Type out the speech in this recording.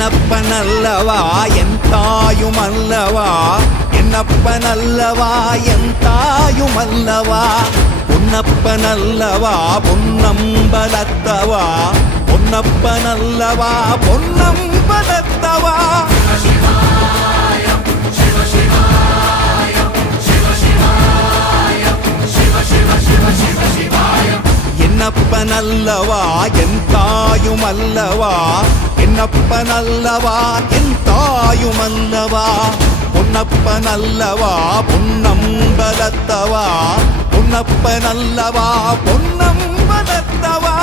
என்னப்பனல்லவா என் தாயுமல்லவா என்னப்பனல்லவா என் தாயுமல்லவா பொன்னப்பனல்லவா பொன்னம்பலத்தவா பொன்னப்பனல்லவா பொன்னம்பலத்தவா என்னப்பனல்லவா என் தாயுமல்லவா என்னப்பனல்லவா என் தாயுமல்லவா பொன்னப்பனல்லவா பொன்னம்பலத்தவா பொன்னப்பனல்லவா பொன்னம்பலத்தவா